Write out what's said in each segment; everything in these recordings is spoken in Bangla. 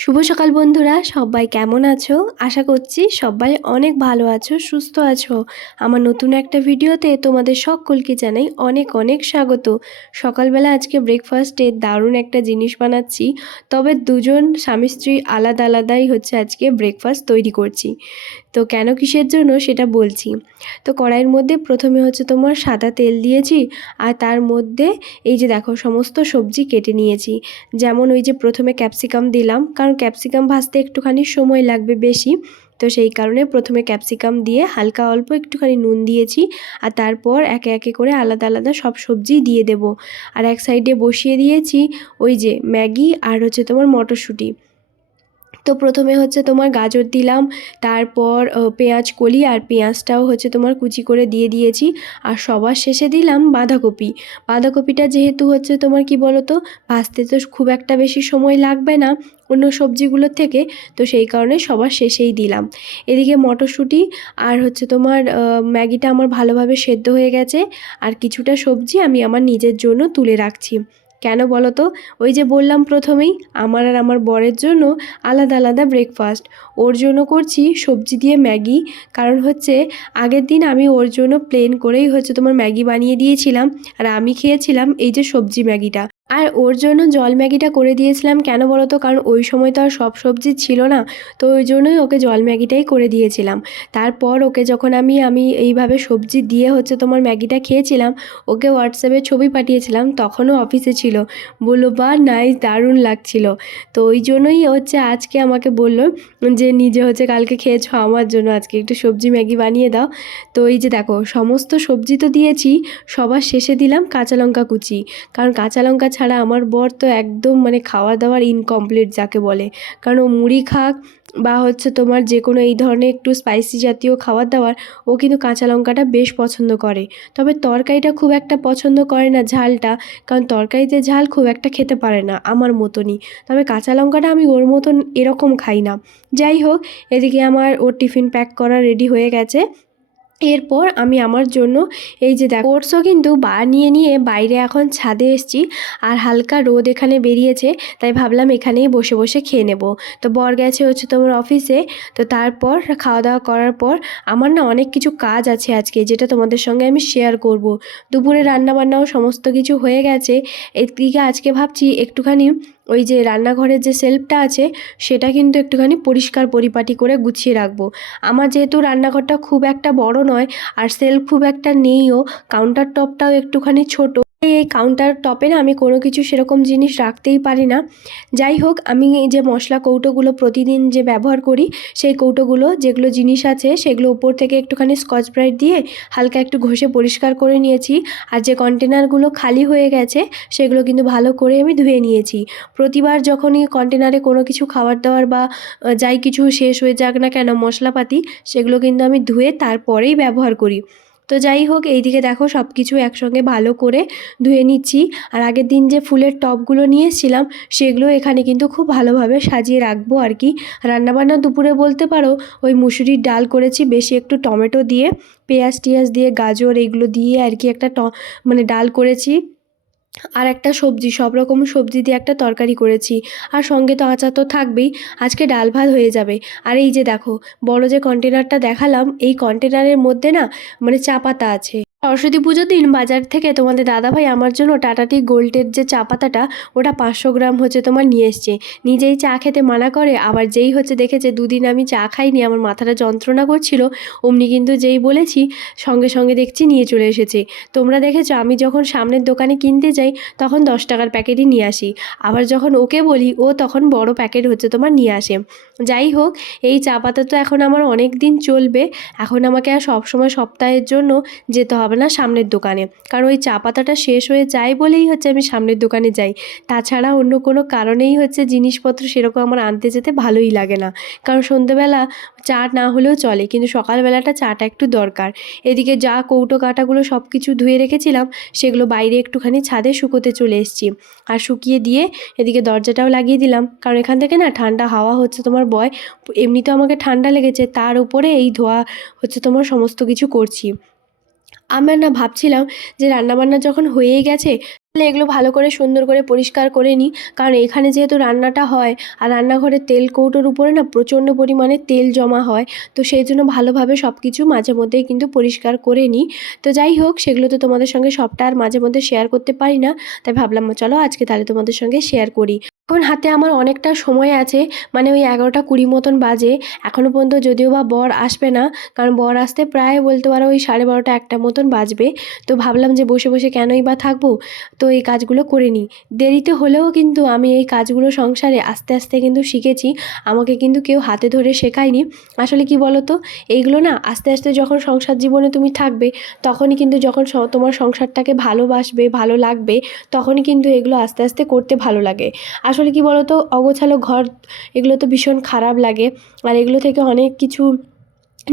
শুভ সকাল বন্ধুরা, সবাই কেমন আছো? আশা করছি সবাই অনেক ভালো আছো, সুস্থ আছো। আমার নতুন একটা ভিডিওতে তোমাদের সকলকে জানাই অনেক অনেক স্বাগত। সকালবেলা আজকে ব্রেকফাস্টে দারুণ একটা জিনিস বানাচ্ছি, তবে দুজন স্বামী স্ত্রী আলাদা আলাদাই হচ্ছে আজকে ব্রেকফাস্ট তৈরি করছি। তো কেন কিসের জন্য সেটা বলছি। তো কড়াইয়ের মধ্যে প্রথমে হচ্ছে তোমার সাদা তেল দিয়েছি, আর তার মধ্যে এই যে দেখো সমস্ত সবজি কেটে নিয়েছি। যেমন ওই যে প্রথমে ক্যাপসিকাম দিলাম, কারণ ক্যাপসিকাম ভাজতে একটুখানি সময় লাগবে বেশি, তো সেই কারণে প্রথমে ক্যাপসিকাম দিয়ে হালকা অল্প একটুখানি নুন দিয়েছি। আর তারপর একে একে করে আলাদা আলাদা সব সবজি দিয়ে দেব। আর এক সাইডে বসিয়ে দিয়েছি ওই যে ম্যাগি আর হচ্ছে তোমার মটরশুঁটি। তো প্রথমে হচ্ছে তোমার গাজর দিলাম, তারপর পেঁয়াজ কলি আর পেঁয়াজটাও হচ্ছে তোমার কুচি করে দিয়ে দিয়েছি। আর সবার শেষে দিলাম বাঁধাকপি। বাঁধাকপিটা যেহেতু হচ্ছে তোমার কি বলো তো, ভাজতে তো খুব একটা বেশি সময় লাগবে না অন্য সবজিগুলোর থেকে, তো সেই কারণে সবার শেষেই দিলাম। এদিকে মটরশুঁটি আর হচ্ছে তোমার ম্যাগিটা আমার ভালোভাবে সেদ্ধ হয়ে গেছে। আর কিছুটা সবজি আমি আমার নিজের জন্য তুলে রাখছি। কেন বলো তো, ওই যে বললাম প্রথমেই, আমার আর আমার বরের জন্য আলাদা আলাদা ব্রেকফাস্ট। ওর জন্য করছি সবজি দিয়ে ম্যাগি, কারণ হচ্ছে আগের দিন আমি ওর জন্য প্লেন করেই হচ্ছে তোমার ম্যাগি বানিয়ে দিয়েছিলাম, আর আমি খেয়েছিলাম এই যে সবজি ম্যাগিটা। আর ওর জন্য জল ম্যাগিটা করে দিয়েছিলাম, কেন বলো তো, কারণ ওই সময় তো আর সব সবজি ছিল না, তো ওই জন্যই ওকে জল ম্যাগিটাই করে দিয়েছিলাম। তারপর ওকে যখন আমি এইভাবে সবজি দিয়ে হচ্ছে তোমার ম্যাগিটা খেয়েছিলাম, ওকে হোয়াটসঅ্যাপে ছবি পাঠিয়েছিলাম, তখনও অফিসে ছিল। বললো বা নাইস, দারুণ লাগছিল। তো ওই জন্যই হচ্ছে আজকে আমাকে বললো যে নিজে হচ্ছে কালকে খেয়েছো, আমার জন্য আজকে একটু সবজি ম্যাগি বানিয়ে দাও। তো এই যে দেখো সমস্ত সবজি তো দিয়েছি, সবার শেষে দিলাম কাঁচা লঙ্কা কুচি, কারণ কাঁচা লঙ্কা ছাড়া আমার বর তো একদম মানে খাওয়া দাওয়ার ইনকমপ্লিট যাকে বলে। কারণ ও মুড়ি খাক বা হচ্ছে তোমার যে কোনো এই ধরনের একটু স্পাইসি জাতীয় খাবার দাবার, ও কিন্তু কাঁচা লঙ্কাটা বেশ পছন্দ করে। তবে তরকারিটা খুব একটা পছন্দ করে না ঝালটা, কারণ তরকারিতে ঝাল খুব একটা খেতে পারে না আমার মতনই। তবে কাঁচা লঙ্কাটা আমি ওর মতন এরকম খাই না। যাই হোক, এদিকে আমার ওর টিফিন প্যাক করা রেডি হয়ে গেছে। এরপর আমি আমার জন্য এই যে দেখো ওটসও কিন্তু বানিয়ে নিয়ে বাইরে এখন ছাদে এসেছি, আর হালকা রোদ এখানে বেরিয়েছে, তাই ভাবলাম এখানেই বসে বসে খেয়ে নেব। তো বর গেছে হচ্ছে তোমার অফিসে। তো তারপর খাওয়া দাওয়া করার পর আমার না অনেক কিছু কাজ আছে আজকে, যেটা তোমাদের সঙ্গে আমি শেয়ার করব। দুপুরে রান্নাবান্নাও সমস্ত কিছু হয়ে গেছে। এদিকে আজকে ভাবছি একটুখানি ওই যে রান্নাঘরের যে শেলফটা আছে, সেটা কিন্তু একটুখানি পরিষ্কার পরিপাটি করে গুছিয়ে রাখবো। আমার যেহেতু রান্নাঘরটা খুব একটা বড় নয়, আর সেলফ খুব একটা নেইও, কাউন্টার টপটাও একটুখানি ছোট, এই কাউন্টার টপে না আমি কোনো কিছু সেরকম জিনিস রাখতেই পারি না। যাই হোক, আমি এই যে মশলা কৌটোগুলো প্রতিদিন যে ব্যবহার করি, সেই কৌটোগুলো যেগুলো জিনিস আছে সেগুলো উপর থেকে একটুখানি স্কচ ব্রাইট দিয়ে হালকা একটু ঘষে পরিষ্কার করে নিয়েছি। আর যে কন্টেনারগুলো খালি হয়ে গেছে সেগুলো কিন্তু ভালো করে আমি ধুয়ে নিয়েছি। প্রতিবার যখনই কন্টেনারে কোনো কিছু খাবার দাবার বা যাই কিছু শেষ হয়ে যাক না কেন মশলাপাতি, সেগুলো কিন্তু আমি ধুয়ে তারপরেই ব্যবহার করি। তো যাই হোক, এইদিকে দেখো সব কিছু একসঙ্গে ভালো করে ধুয়ে নিচ্ছি। আর আগের দিন যে ফুলের টবগুলো নিয়ে এসেছিলাম, সেগুলো এখানে কিন্তু খুব ভালোভাবে সাজিয়ে রাখবো আর কি। রান্নাবান্না দুপুরে বলতে পারো ওই মুসুরির ডাল করেছি, বেশি একটু টমেটো দিয়ে পেঁয়াজ টিয়াজ দিয়ে গাজর এইগুলো দিয়ে আর কি একটা মানে ডাল করেছি। আর একটা সবজি, সব রকম সবজি দিয়ে একটা তরকারি করেছি। আর সঙ্গে তো আচার তো থাকবেই, আজকে ডাল ভাত হয়ে যাবে। আর এই যে দেখো বড় যে কন্টেনারটা দেখালাম, এই কন্টেনারের মধ্যে না মানে চা পাতা আছে। সরস্বতী পুজোর দিন বাজার থেকে তোমাদের দাদাভাই আমার জন্য টাটা টি গোল্ডের যে চা পাতাটা, ওটা 500 গ্রাম হচ্ছে তোমার নিয়ে এসছে। নিজেই চা খেতে মানা করে, আবার যেই হচ্ছে দেখেছে দুদিন আমি চা খাইনি, আমার মাথাটা যন্ত্রণা করছিল, অমনি কিন্তু যেই বলেছি সঙ্গে সঙ্গে দেখছি নিয়ে চলে এসেছে। তোমরা দেখেছো আমি যখন সামনের দোকানে কিনতে যাই তখন 10 টাকার প্যাকেটই নিয়ে আসি, আবার যখন ওকে বলি ও তখন বড় প্যাকেট হচ্ছে তোমার নিয়ে আসে। যাই হোক, এই চা পাতা তো এখন আমার অনেক দিন চলবে। এখন আমাকে আর সবসময় সপ্তাহের জন্য যেতে হবে না সামনের দোকানে, কারণ ওই চা পাতাটা শেষ হয়ে যায় বলেই হচ্ছে আমি সামনের দোকানে যাই। তাছাড়া অন্য কোনো কারণেই হচ্ছে জিনিসপত্র সেরকম আমার আনতে যেতে ভালোই লাগে না, কারণ সন্ধ্যেবেলা চা না হলেও চলে, কিন্তু সকালবেলাটা চাটা একটু দরকার। এদিকে যা কৌটো কাটাগুলো সব কিছু ধুয়ে রেখেছিলাম, সেগুলো বাইরে একটুখানি ছাদে শুকোতে চলে এসেছি। আর শুকিয়ে দিয়ে এদিকে দরজাটাও লাগিয়ে দিলাম, কারণ এখান থেকে না ঠান্ডা হাওয়া হচ্ছে তোমার বয়। এমনিতেও আমাকে ঠান্ডা লেগেছে, তার উপরে এই ধোয়া হচ্ছে তোমার সমস্ত কিছু করছি। আমার না ভাবছিলাম যে রান্নাবান্না যখন হয়েই গেছে, তাহলে এগুলো ভালো করে সুন্দর করে পরিষ্কার করে নিই, কারণ এখানে যেহেতু রান্নাটা হয় আর রান্নাঘরের তেল কৌটোর উপরে না প্রচণ্ড পরিমাণে তেল জমা হয়, তো সেই জন্য ভালোভাবে সব কিছু মাঝে মধ্যেই কিন্তু পরিষ্কার করে নিই। তো যাই হোক, সেগুলো তো তোমাদের সঙ্গে সবটা আর মাঝে মধ্যে শেয়ার করতে পারি না, তাই ভাবলাম চলো আজকে তাহলে তোমাদের সঙ্গে শেয়ার করি। এখন হাতে আমার অনেকটা সময় আছে, মানে ওই 11টা 20 মতন বাজে এখনও পর্যন্ত, যদিও বা বর আসবে না, কারণ বর আসতে প্রায় বলতে পারো ওই 12:30 1টা মতন বাজবে। তো ভাবলাম যে বসে বসে কেনই বা থাকবো, তো এই কাজগুলো করে নিই। দেরিতে হলেও কিন্তু আমি এই কাজগুলো সংসারে আস্তে আস্তে কিন্তু শিখেছি, আমাকে কিন্তু কেউ হাতে ধরে শেখায়নি। আসলে কি বলো তো, এইগুলো না আস্তে আস্তে যখন সংসার জীবনে তুমি থাকবে, তখনই কিন্তু যখন তোমার সংসারটাকে ভালোবাসবে, ভালো লাগবে, তখনই কিন্তু এগুলো আস্তে আস্তে করতে ভালো লাগে। আসলে কি বলো তো, অগোছালো ঘর এগুলো তো ভীষণ খারাপ লাগে, আর এগুলো থেকে অনেক কিছু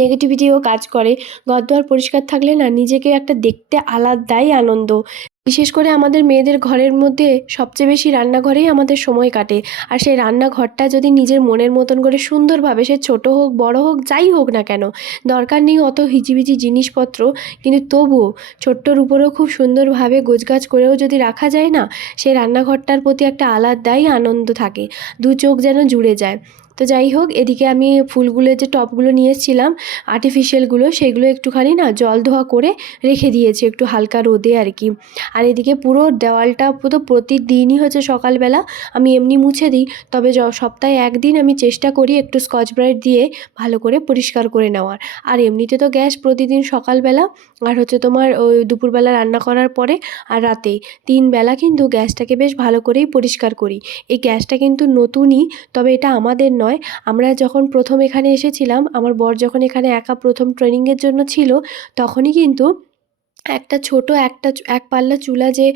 নেগেটিভিটিও কাজ করে। ঘরদোর পরিষ্কার থাকলে না নিজেকে একটা দেখতে আলাদাই আনন্দ। বিশেষ করে আমাদের মেয়েদের ঘরের মধ্যে সবচেয়ে বেশি রান্নাঘরেই আমাদের সময় কাটে। আর সেই রান্নাঘরটা যদি নিজের মনের মতন করে সুন্দরভাবে, সে ছোট হোক বড় হোক যাই হোক না কেন, দরকার নেই অত হিজিবিজি জিনিসপত্র, কিন্তু তবুও ছোট্টর উপরেও খুব সুন্দরভাবে গোছগাছ করেও যদি রাখা যায় না, সেই রান্নাঘরটার প্রতি একটা আলাদাই আনন্দ থাকে, দু চোখ যেন জুড়ে যায়। তো যাই হোক, এদিকে আমি ফুলগুলোর যে টবগুলো নিয়ে এসেছিলাম আর্টিফিশিয়ালগুলো, সেগুলো একটুখানি না জল ধোয়া করে রেখে দিয়েছি একটু হালকা রোদে আর কি। আর এদিকে পুরো দেওয়ালটা পুরো প্রতিদিনই হচ্ছে সকালবেলা আমি এমনি মুছে দিই, তবে সপ্তাহে একদিন আমি চেষ্টা করি একটু স্কচ ব্রাইট দিয়ে ভালো করে পরিষ্কার করে নেওয়ার। আর এমনিতে তো গ্যাস প্রতিদিন সকালবেলা আর হচ্ছে তোমার ওই দুপুরবেলা রান্না করার পরে আর রাতে 3 বেলা কিন্তু গ্যাসটাকে বেশ ভালো করেই পরিষ্কার করি। এই গ্যাসটা কিন্তু নতুনই, তবে এটা আমাদের নয়। আমরা যখন প্রথম এখানে এসেছিলাম, আমার বর যখন এখানে একা প্রথম ট্রেনিংয়ের জন্য ছিল, তখনই কিন্তু একটা ছোট এক পাল্লা চুলা যে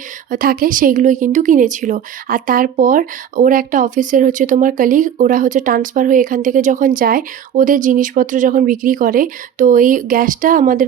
থাকে সেইগুলোই কিন্তু কিনেছিল। আর তারপর ওর একটা অফিসের হচ্ছে তোমার কলিগ, ওরা হচ্ছে ট্রান্সফার হয়ে এখান থেকে যখন যায়, ওদের জিনিসপত্র যখন বিক্রি করে, তো এই গ্যাসটা আমাদের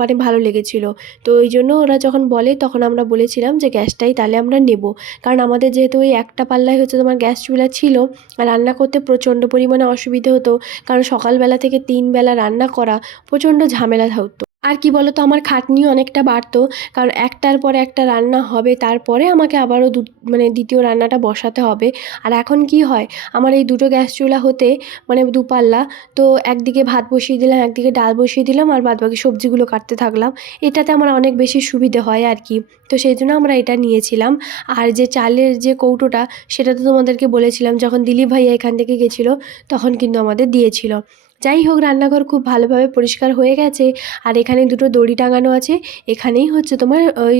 মানে ভালো লেগেছিল। তো ওই জন্য ওরা যখন বলে তখন আমরা বলেছিলাম যে গ্যাসটাই তাহলে আমরা নেব, কারণ আমাদের যেহেতু ওই একটা পাল্লায় হচ্ছে তোমার গ্যাস চুলা ছিল, আর রান্না করতে প্রচণ্ড পরিমাণে অসুবিধে হতো, কারণ সকালবেলা থেকে 3 বেলা রান্না করা প্রচণ্ড ঝামেলা হতো। আর কি বলো তো, আমার খাটনিও অনেকটা বাড়তো, কারণ একটার পরে একটা রান্না হবে, তারপরে আমাকে আবারও মানে দ্বিতীয় রান্নাটা বসাতে হবে। আর এখন কি হয়, আমার এই দুটো গ্যাস চুলা হতে মানে দুপাল্লা, তো একদিকে ভাত বসিয়ে দিলাম, একদিকে ডাল বসিয়ে দিলাম, আর বাদবাকি সবজিগুলো কাটতে থাকলাম। এটাতে আমার অনেক বেশি সুবিধে হয় আর কি। তো সেই জন্য আমরা এটা নিয়েছিলাম। আর যে চালের যে কৌটোটা, সেটা তো তোমাদেরকে বলেছিলাম, যখন দিলীপ ভাইয়া এখান থেকে গেছিলো তখন কিন্তু আমাদের দিয়েছিল। যাই হোক, রান্নাঘর খুব ভালোভাবে পরিষ্কার হয়ে গেছে। আর এখানে দুটো দড়ি টাঙানো আছে, এখানেই হচ্ছে তোমার ওই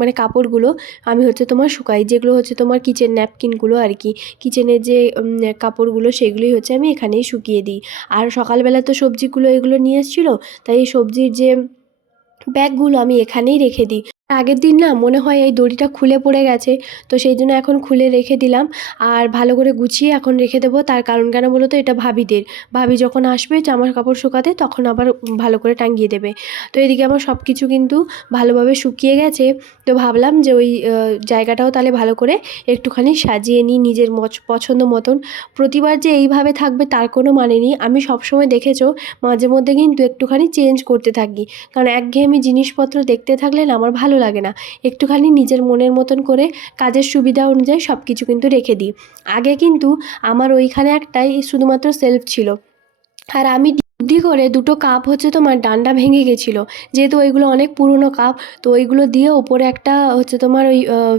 মানে কাপড়গুলো আমি হচ্ছে তোমার শুকাই, যেগুলো হচ্ছে তোমার কিচেন ন্যাপকিনগুলো আর কি, কিচেনের যে কাপড়গুলো সেগুলোই হচ্ছে আমি এখানেই শুকিয়ে দিই। আর সকালবেলা তো সবজিগুলো এগুলো নিয়ে এসেছিলো, তাই এই সবজির যে ব্যাগগুলো আমি এখানেই রেখে দিই। আগের দিন না মনে হয় এই দড়িটা খুলে পড়ে গেছে, তো সেই জন্য এখন খুলে রেখে দিলাম, আর ভালো করে গুছিয়ে এখন রেখে দেবো। তার কারণ কেন বলো তো, এটা ভাবিদের, ভাবি যখন আসবে জামা কাপড় শুকাতে তখন আবার ভালো করে টাঙিয়ে দেবে। তো এদিকে আমার সব কিছু কিন্তু ভালোভাবে শুকিয়ে গেছে, তো ভাবলাম যে ওই জায়গাটাও তাহলে ভালো করে একটুখানি সাজিয়ে নিই নিজের পছন্দ মতন। প্রতিবার যে এইভাবে থাকবে তার কোনো মানে নেই, আমি সবসময় দেখেছো মাঝে মধ্যে কিন্তু একটুখানি চেঞ্জ করতে থাকি, কারণ একঘেয়েমি জিনিসপত্র দেখতে থাকলে না আমার ভালো লাগে না। একটুখানি নিজের মনের মতন করে কাজের সুবিধা অনুযায়ী সব কিছু কিন্তু রেখে দিই। আগে কিন্তু আমার ওইখানে একটাই শুধুমাত্র সেলফ ছিল, আর আমি বুদ্ধি করে দুটো কাপ হচ্ছে তোমার ডান্ডা ভেঙে গেছিলো, যেহেতু ওইগুলো অনেক পুরনো কাপ, তো ওইগুলো দিয়ে ওপরে একটা হচ্ছে তোমার ওই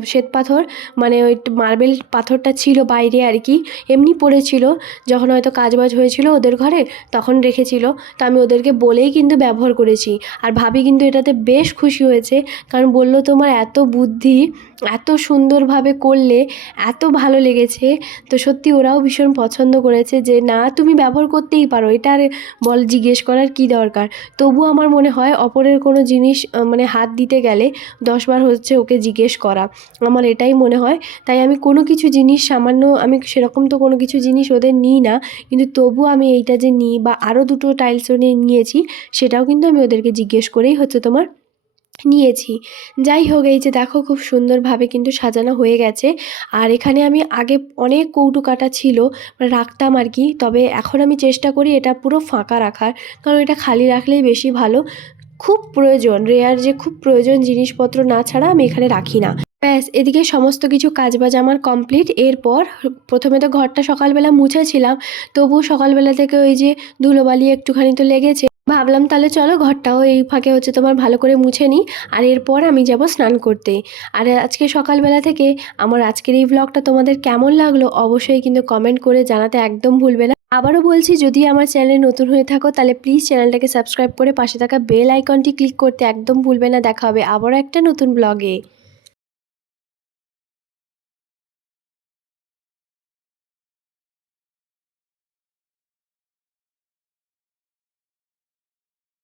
শ্বেত পাথর, মানে ওই মার্বেল পাথরটা ছিল বাইরে আর কি, এমনি পড়েছিল, যখন হয়তো কাজবাজ হয়েছিল ওদের ঘরে তখন রেখেছিল। তো আমি ওদেরকে বলেই কিন্তু ব্যবহার করেছি, আর ভাবি কিন্তু এটাতে বেশ খুশি হয়েছে, কারণ বলল তোমার এত বুদ্ধি, এত সুন্দরভাবে করলে, এত ভালো লেগেছে। তো সত্যি ওরাও ভীষণ পছন্দ করেছে যে না তুমি ব্যবহার করতেই পারো, এটা আর জিজ্ঞেস করার কি দরকার। তবু আমার মনে হয় অপরের কোনো জিনিস মানে হাত দিতে গেলে 10বার হচ্ছে ওকে জিজ্ঞেস করা, আমার এটাই মনে হয়। তাই আমি কোনো কিছু জিনিস সামান্য, আমি সেরকম তো কোনো কিছু জিনিস ওদের নিই না, কিন্তু তবু আমি এইটা যে নিই বা আরও দুটো টাইলসও নিয়েছি, সেটাও কিন্তু আমি ওদেরকে জিজ্ঞেস করেই হচ্ছে তোমার নিয়েছি। যাই হোক, এই যে দেখো খুব সুন্দরভাবে কিন্তু সাজানো হয়ে গেছে। আর এখানে আমি আগে অনেক কৌটো কাটা ছিল, মানে রাখতাম আর কি, তবে এখন আমি চেষ্টা করি এটা পুরো ফাঁকা রাখার, কারণ এটা খালি রাখলেই বেশি ভালো। খুব প্রয়োজন, রেয়ার যে খুব প্রয়োজন জিনিসপত্র না ছাড়া আমি এখানে রাখি না। ব্যাস এদিকে সমস্ত কিছু কাজবাজ আমার কমপ্লিট। এরপর প্রথমে তো ঘরটা সকালবেলা মুছেছিলাম, তবুও সকালবেলা থেকে ওই যে ধুলোবালি একটুখানি তো লেগেছে। ভাবলাম তাহলে চলো ঘরটাও এই ফাঁকে তোমার ভালো করে মুছে নিই, আর এরপর আমি যাব স্নান করতে। আর আজকে সকালবেলা থেকে আমার আজকের এই ব্লগটা তোমাদের কেমন লাগলো অবশ্যই কিন্তু কমেন্ট করে জানাতে একদম ভুলবে না। আবারও বলছি, যদি আমার চ্যানেলে নতুন হয়ে থাকো তাহলে প্লিজ চ্যানেলটাকে সাবস্ক্রাইব করে পাশে থাকা বেল আইকনটি ক্লিক করতে একদম ভুলবে না। দেখা হবে আবারও একটা নতুন ব্লগে।